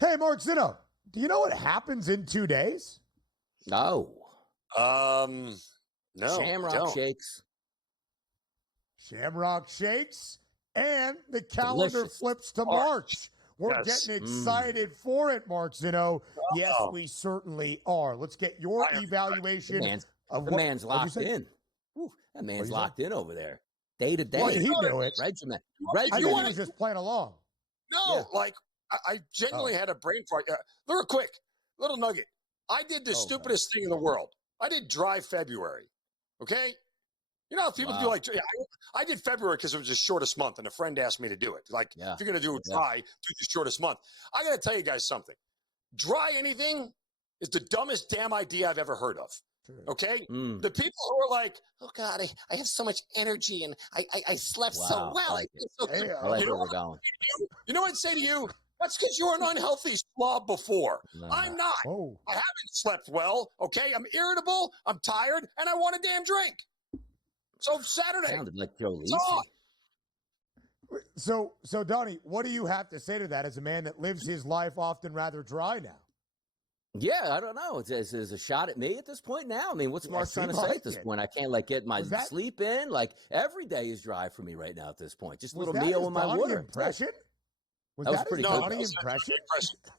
Hey, Mark Zinno, do you know what happens in 2 days? No. No. Shamrock Shakes. Shamrock Shakes, and the calendar Delicious. flips to March. We're Yes. getting excited for it, Mark Zinno. Yes, Oh. we certainly are. Let's get your evaluation of The what man's locked in. Whew, that man's locked in over there. Day to day. Well, he knew it. Regiment. I think he was just playing along. No, I genuinely had a brain fart. Real quick, little nugget. I did the stupidest thing in the world. I did dry February. Okay? You know how people do I did February because it was the shortest month, and a friend asked me to do it. Like, if you're going to do dry, do the shortest month. I got to tell you guys something. Dry anything is the dumbest damn idea I've ever heard of. Okay? The people who are like, oh, God, I have so much energy, and I slept so well. I like where we're going. You know what I'd say to you? That's because you were an unhealthy slob before. No. I'm not. I haven't slept well, okay? I'm irritable, I'm tired, and I want a damn drink. So Saturday. Sounded like Joe Lisi. So, Donnie, what do you have to say to that as a man that lives his life often rather dry now? Yeah, I don't know. Is a shot at me at this point now? I mean, what's Mark trying to say at this point? I can't get my sleep in. Every day is dry for me right now at this point. Just a little meal in my water. Impression? That was pretty good. Impression?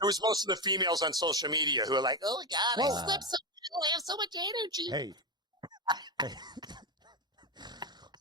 It was most of the females on social media who are like, oh, God, I slept so well. I have so much energy. Hey.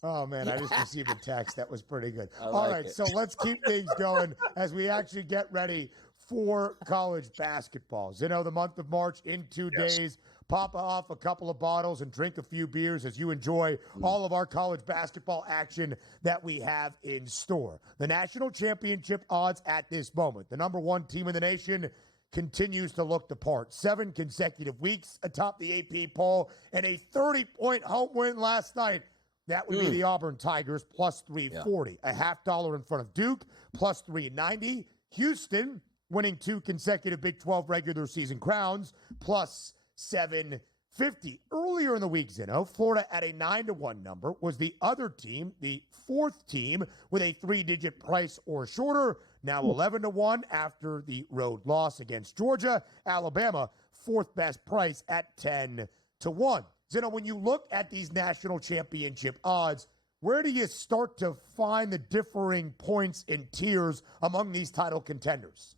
Oh, man, I just received a text. That was pretty good. All right, so let's keep things going as we actually get ready for college basketball. Zinno, the month of March in 2 days. Pop off a couple of bottles and drink a few beers as you enjoy all of our college basketball action that we have in store. The national championship odds at this moment. The number one team in the nation continues to look the part. 7 consecutive weeks atop the AP poll and a 30-point home win last night. That would be the Auburn Tigers, plus 340. A $0.50 in front of Duke, plus 390. Houston winning 2 consecutive Big 12 regular season crowns, plus 750. Earlier in the week, Zinno, Florida at a 9-1 number was the other team, the 4th team with a 3-digit price or shorter. Now 11-1 after the road loss against Georgia. Alabama, 4th best price at 10-1. Zinno, when you look at these national championship odds, where do you start to find the differing points and tiers among these title contenders?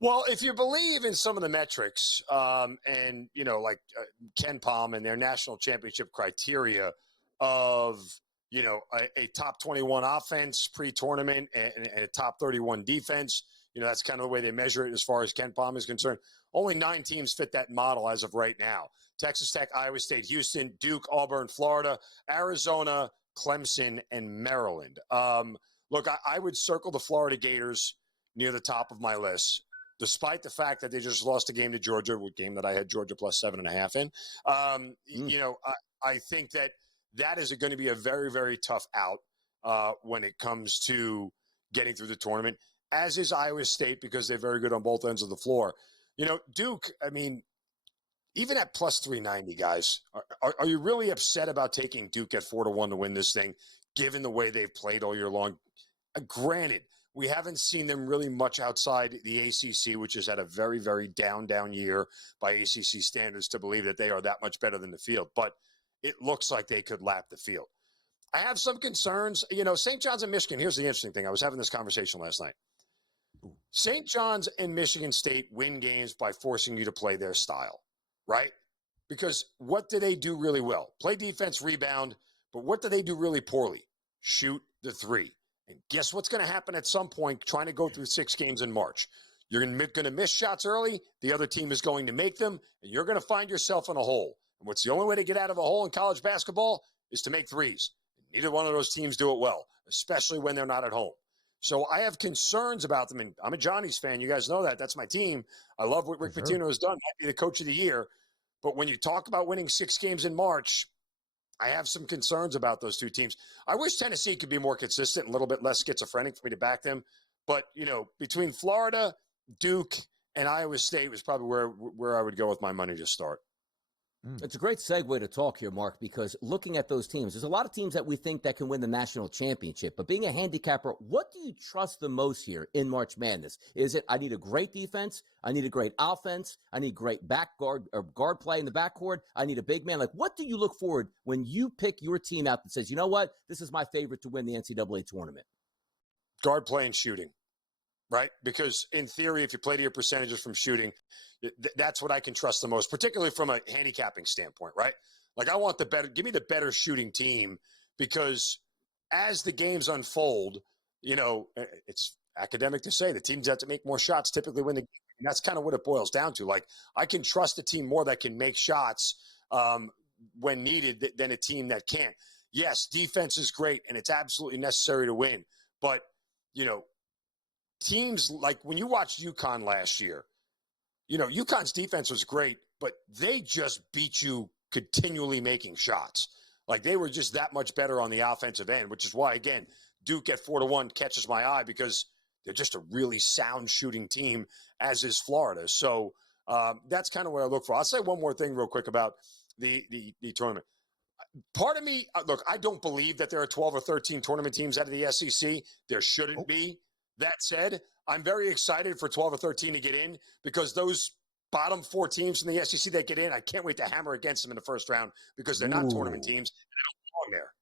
Well, if you believe in some of the metrics and, Ken Palm and their national championship criteria of, a top 21 offense pre-tournament and a top 31 defense, that's kind of the way they measure it as far as Ken Palm is concerned. Only 9 teams fit that model as of right now. Texas Tech, Iowa State, Houston, Duke, Auburn, Florida, Arizona, Clemson, and Maryland. Look, I would circle the Florida Gators near the top of my list, despite the fact that they just lost a game to Georgia, a game that I had Georgia plus 7.5 in. I think that is going to be a very, very tough out when it comes to getting through the tournament, as is Iowa State, because they're very good on both ends of the floor. Duke, I mean, even at plus 390, guys, are you really upset about taking Duke at 4-1 to win this thing, given the way they've played all year long? Granted, we haven't seen them really much outside the ACC, which has had a very, very down year by ACC standards to believe that they are that much better than the field. But it looks like they could lap the field. I have some concerns. St. John's and Michigan, here's the interesting thing. I was having this conversation last night. St. John's and Michigan State win games by forcing you to play their style, right? Because what do they do really well? Play defense, rebound, but what do they do really poorly? Shoot the 3. And guess what's going to happen at some point trying to go through 6 games in March? You're going to miss shots early. The other team is going to make them, and you're going to find yourself in a hole. And what's the only way to get out of a hole in college basketball is to make threes. Neither one of those teams do it well, especially when they're not at home. So I have concerns about them, and I'm a Johnny's fan. You guys know that. That's my team. I love what Rick Pitino has done. Might be the coach of the year. But when you talk about winning 6 games in March, I have some concerns about those 2 teams. I wish Tennessee could be more consistent, a little bit less schizophrenic for me to back them. But, between Florida, Duke, and Iowa State was probably where I would go with my money to start. It's a great segue to talk here, Mark, because looking at those teams, there's a lot of teams that we think that can win the national championship. But being a handicapper, what do you trust the most here in March Madness? Is it I need a great defense, I need a great offense, I need great back guard or guard play in the backcourt, I need a big man? Like, what do you look forward when you pick your team out that says, you know what, this is my favorite to win the NCAA tournament? Guard play and shooting. Right? Because in theory, if you play to your percentages from shooting, that's what I can trust the most, particularly from a handicapping standpoint, right? Like I want give me the better shooting team, because as the games unfold, it's academic to say the teams have to make more shots typically when and that's kind of what it boils down to. Like I can trust a team more that can make shots when needed than a team that can't. Yes, defense is great and it's absolutely necessary to win, but teams like when you watched UConn last year, UConn's defense was great, but they just beat you continually making shots. Like they were just that much better on the offensive end, which is why, again, Duke at 4-1 catches my eye, because they're just a really sound shooting team, as is Florida. So that's kind of what I look for. I'll say one more thing real quick about the tournament. Part of me, look, I don't believe that there are 12 or 13 tournament teams out of the SEC. There shouldn't be. That said, I'm very excited for 12 or 13 to get in, because those bottom 4 teams in the SEC that get in, I can't wait to hammer against them in the first round, because they're not tournament teams. They don't belong there.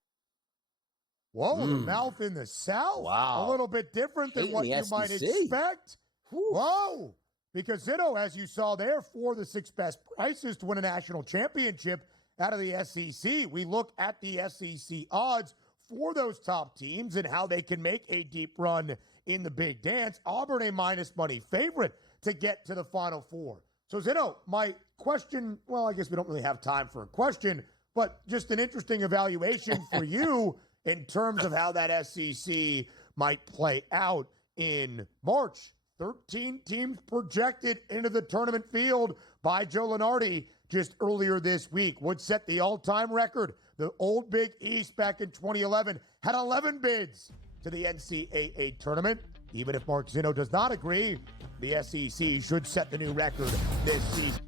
Whoa, the mouth in the South. Wow. A little bit different than what you might expect. Whoa. Because Zinno, as you saw there, 4 of the 6 best prices to win a national championship out of the SEC. We look at the SEC odds for those top teams and how they can make a deep run in the big dance. Auburn, a minus money favorite to get to the Final Four. So, Zinno, my question, well, I guess we don't really have time for a question, but just an interesting evaluation for you in terms of how that SEC might play out in March. 13 teams projected into the tournament field by Joe Lunardi just earlier this week. Would set the all-time record. The old Big East back in 2011 had 11 bids to the NCAA tournament. Even if Mark Zinno does not agree, the SEC should set the new record this season.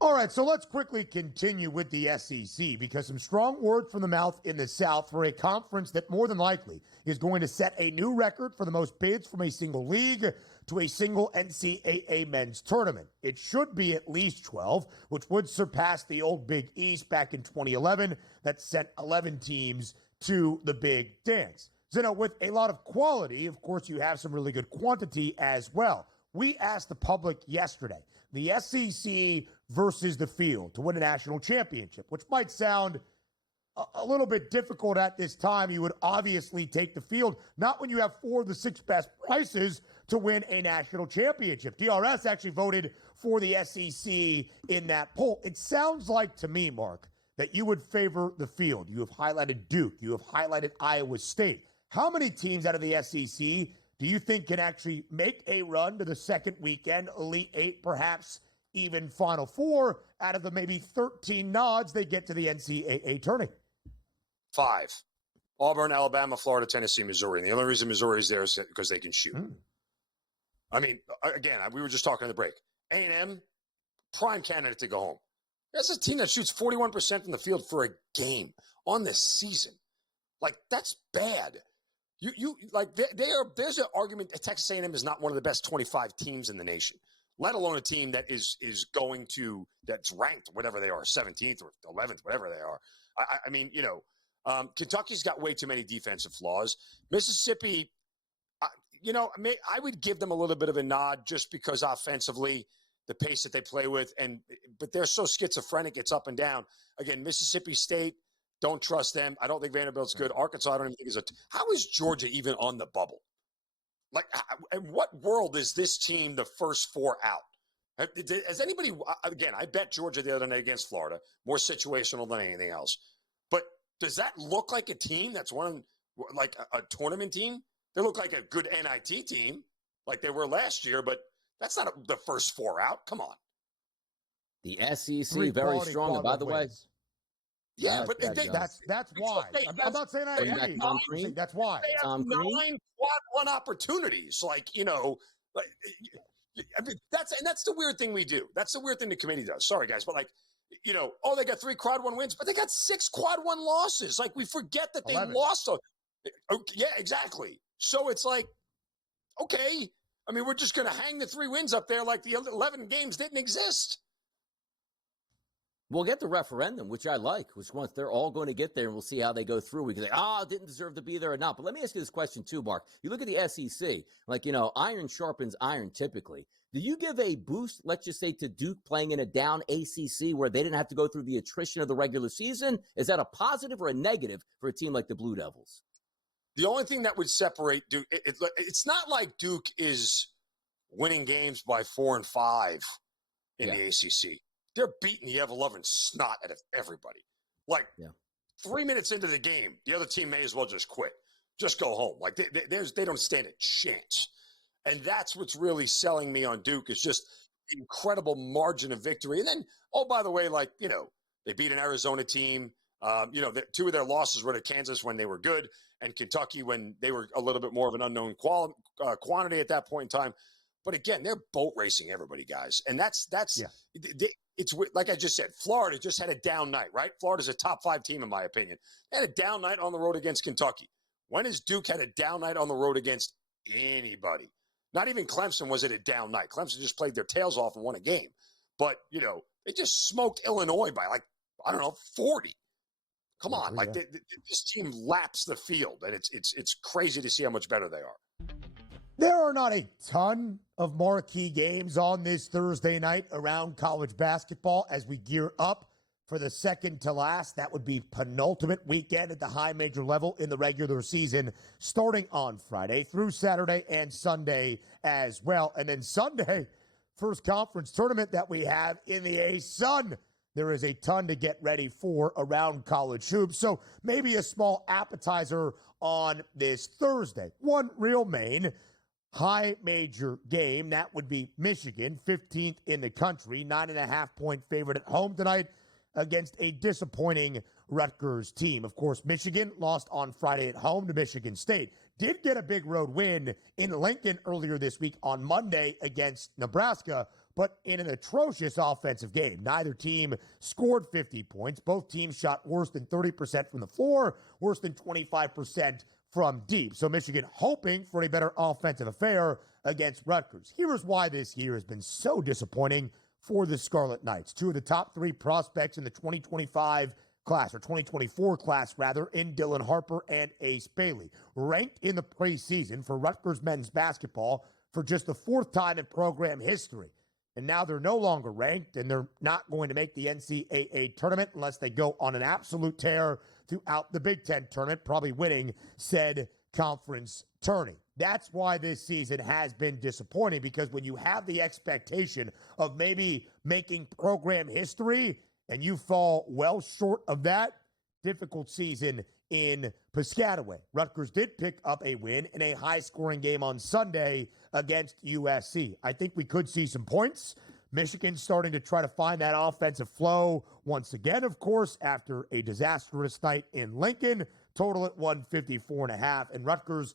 All right, so let's quickly continue with the SEC, because some strong words from the mouth in the South for a conference that more than likely is going to set a new record for the most bids from a single league to a single NCAA men's tournament. It should be at least 12, which would surpass the old Big East back in 2011 that sent 11 teams to the big dance. Zinno, with a lot of quality, of course, you have some really good quantity as well. We asked the public yesterday, the SEC versus the field to win a national championship, which might sound a little bit difficult at this time. You would obviously take the field, not when you have 4 of the 6 best prices to win a national championship. DRS actually voted for the SEC in that poll. It sounds like to me, Mark, that you would favor the field. You have highlighted Duke. You have highlighted Iowa State. How many teams out of the SEC do you think can actually make a run to the second weekend, Elite 8, perhaps even Final Four, out of the maybe 13 nods they get to the NCAA tournament? 5. Auburn, Alabama, Florida, Tennessee, Missouri. And the only reason Missouri is there is because they can shoot. I mean, again, we were just talking in the break. A&M, prime candidate to go home. That's a team that shoots 41% from the field for a game on the season. Like, that's bad. You like there's an argument that Texas A&M is not one of the best 25 teams in the nation, let alone a team that is going to, that's ranked whatever they are, 17th or 11th, whatever they are. I mean, Kentucky's got way too many defensive flaws. Mississippi, I would give them a little bit of a nod just because offensively, the pace that they play with, but they're so schizophrenic, it's up and down. Again, Mississippi State, don't trust them. I don't think Vanderbilt's good. Arkansas, I don't even think how is Georgia even on the bubble? Like, in what world is this team the first 4 out? Has anybody, again, I bet Georgia the other night against Florida, more situational than anything else. But does that look like a team that's like a tournament team? They look like a good NIT team, like they were last year, but that's not the first 4 out. Come on. The SEC, very strong. And by the way, yeah, but that's why. I'm not saying I agree. That's why. They have 9 quad 1 opportunities. Like, I mean, that's the weird thing we do. That's the weird thing the committee does. Sorry, guys, but like, they got 3 quad 1 wins, but they got 6 quad 1 losses. Like, we forget that they 11. lost. Yeah, exactly. So it's like, okay. I mean, we're just going to hang the 3 wins up there like the 11 games didn't exist. We'll get the referendum, which I like, which once they're all going to get there, and we'll see how they go through. We can say, didn't deserve to be there or not. But let me ask you this question too, Mark. You look at the SEC, like, iron sharpens iron typically. Do you give a boost, let's just say, to Duke playing in a down ACC where they didn't have to go through the attrition of the regular season? Is that a positive or a negative for a team like the Blue Devils? The only thing that would separate Duke, it's not like Duke is winning games by 4 and 5 in the ACC. They're beating the ever-loving snot out of everybody. Like, 3 minutes into the game, the other team may as well just quit. Just go home. Like, they don't stand a chance. And that's what's really selling me on Duke is just incredible margin of victory. And then, by the way, they beat an Arizona team. 2 of their losses were to Kansas when they were good and Kentucky when they were a little bit more of an unknown quantity at that point in time. But again, they're boat racing everybody, guys. And it's like I just said, Florida just had a down night, right? Florida's a top 5 team, in my opinion. They had a down night on the road against Kentucky. When has Duke had a down night on the road against anybody? Not even Clemson was it a down night. Clemson just played their tails off and won a game. But, they just smoked Illinois by 40. Come on. This team laps the field, and it's crazy to see how much better they are. There are not a ton of marquee games on this Thursday night around college basketball as we gear up for the second to last. That would be penultimate weekend at the high major level in the regular season, starting on Friday through Saturday and Sunday as well. And then Sunday, first conference tournament that we have in the A-Sun. There is a ton to get ready for around college hoops. So maybe a small appetizer on this Thursday. One real main high major game, that would be Michigan, 15th in the country, 9.5-point favorite at home tonight against a disappointing Rutgers team. Of course, Michigan lost on Friday at home to Michigan State. Did get a big road win in Lincoln earlier this week on Monday against Nebraska, but in an atrocious offensive game. Neither team scored 50 points. Both teams shot worse than 30% from the floor, worse than 25% from deep. So Michigan hoping for a better offensive affair against Rutgers. Here's why this year has been so disappointing for the Scarlet Knights. 2 of the top 3 prospects in the 2025 class, or 2024 class rather, in Dylan Harper and Ace Bailey, ranked in the preseason for Rutgers men's basketball for just the 4th time in program history. And now they're no longer ranked, and they're not going to make the NCAA tournament unless they go on an absolute tear throughout the Big Ten tournament, probably winning said conference tourney. That's why this season has been disappointing, because when you have the expectation of maybe making program history and you fall well short of that, difficult season in Piscataway. Rutgers did pick up a win in a high-scoring game on Sunday against USC. I think we could see some points. Michigan starting to try to find that offensive flow once again, of course, after a disastrous night in Lincoln. Total at 154.5, and Rutgers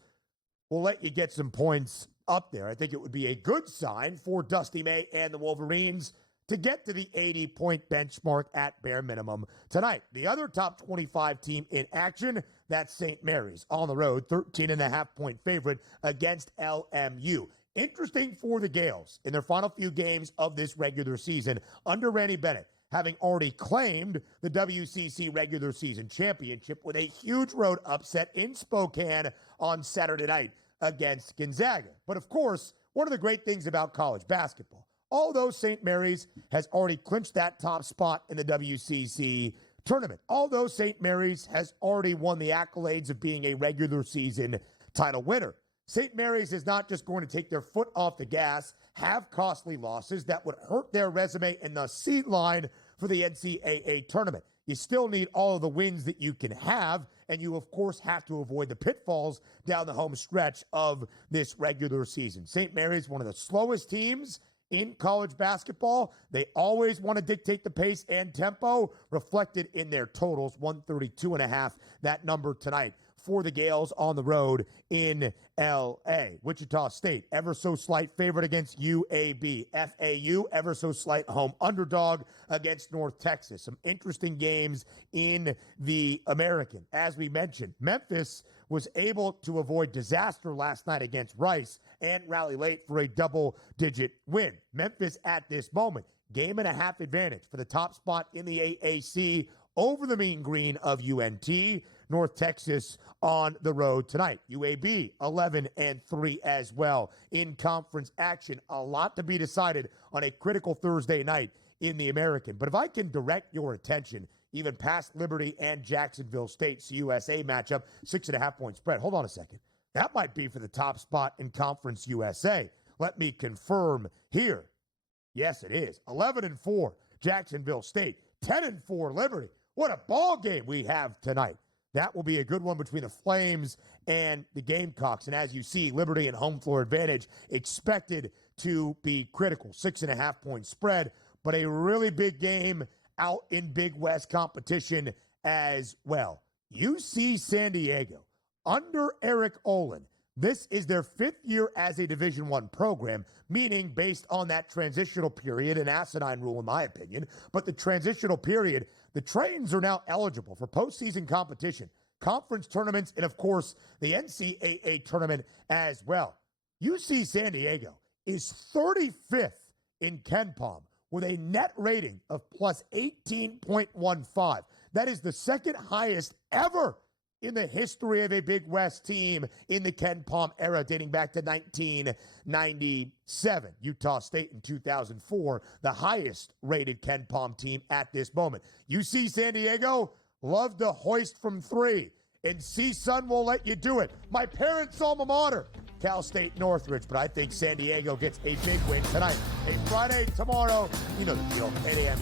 will let you get some points up there. I think it would be a good sign for Dusty May and the Wolverines to get to the 80-point benchmark at bare minimum tonight. The other top 25 team in action, that's St. Mary's on the road, 13.5-point favorite against LMU. Interesting for the Gales in their final few games of this regular season under Randy Bennett, having already claimed the WCC regular season championship with a huge road upset in Spokane on Saturday night against Gonzaga. But of course, one of the great things about college basketball, although St. Mary's has already clinched that top spot in the WCC tournament, although St. Mary's has already won the accolades of being a regular season title winner, St. Mary's is not just going to take their foot off the gas, have costly losses that would hurt their resume in the seed line for the NCAA tournament. You still need all of the wins that you can have, and you, of course, have to avoid the pitfalls down the home stretch of this regular season. St. Mary's, one of the slowest teams in college basketball. They always want to dictate the pace and tempo, reflected in their totals, 132.5, that number tonight for the Gales on the road in L.A. Wichita State, ever so slight favorite against UAB. FAU, ever so slight home underdog against North Texas. Some interesting games in the American. As we mentioned, Memphis was able to avoid disaster last night against Rice and rally late for a double-digit win. Memphis at this moment, game and a half advantage for the top spot in the AAC over the mean green of UNT. North Texas on the road tonight. UAB 11-3 as well in conference action. A lot to be decided on a critical Thursday night in the American. But if I can direct your attention even past Liberty and Jacksonville State CUSA matchup, 6.5-point spread. Hold on a second. That might be for the top spot in Conference USA. Let me confirm here. Yes, it is. 11-4 Jacksonville State. 10-4 Liberty. What a ball game we have tonight. That will be a good one between the Flames and the Gamecocks. And as you see, Liberty and home floor advantage expected to be critical. 6.5-point spread, but a really big game out in Big West competition as well. UC San Diego, under Eric Olin, this is their 5th year as a Division I program, meaning based on that transitional period, an asinine rule in my opinion, but the transitional period, the Trains are now eligible for postseason competition, conference tournaments, and of course, the NCAA tournament as well. UC San Diego is 35th in KenPom with a net rating of plus 18.15. That is the second highest ever in the history of a Big West team in the KenPom era, dating back to 1997. Utah State in 2004, the highest rated KenPom team at this moment. UC San Diego, love to hoist from 3, and CSUN will let you do it. My parents' alma mater, Cal State Northridge, but I think San Diego gets a big win tonight. A Friday tomorrow, you know the deal, 8 a.m.